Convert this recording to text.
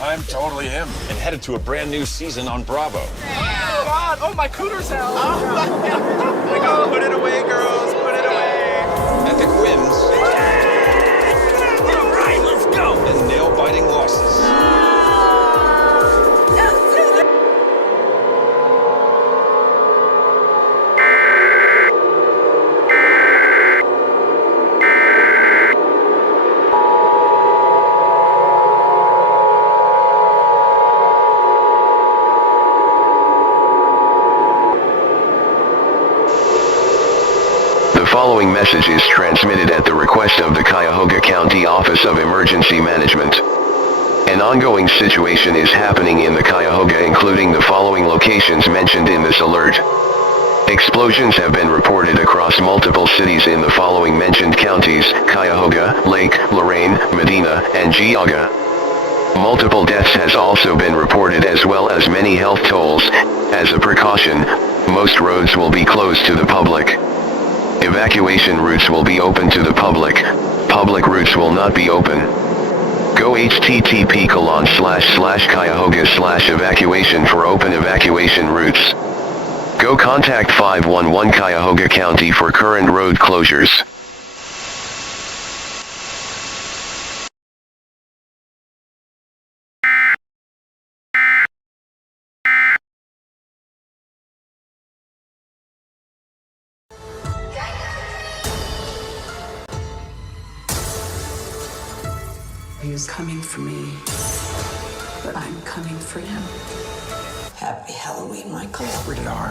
I'm totally him. And headed to a brand new season on Bravo. Oh, God. Oh, my cooter's out. Like, oh, put it away, girls. Put it away. Epic wins. All right, let's go. And nail-biting losses. The following message is transmitted at the request of the Cuyahoga County Office of Emergency Management. An ongoing situation is happening in the Cuyahoga, including the following locations mentioned in this alert. Explosions have been reported across multiple cities in the following mentioned counties: Cuyahoga, Lake, Lorain, Medina, and Geauga. Multiple deaths has also been reported, as well as many health tolls. As a precaution, most roads will be closed to the public. Evacuation routes will be open to the public. Public routes will not be open. Go http://Cuyahoga/evacuation for open evacuation routes. Go contact 511 Cuyahoga County for current road closures. He is coming for me, but I'm coming for him. Happy Halloween, Michael. Rated R.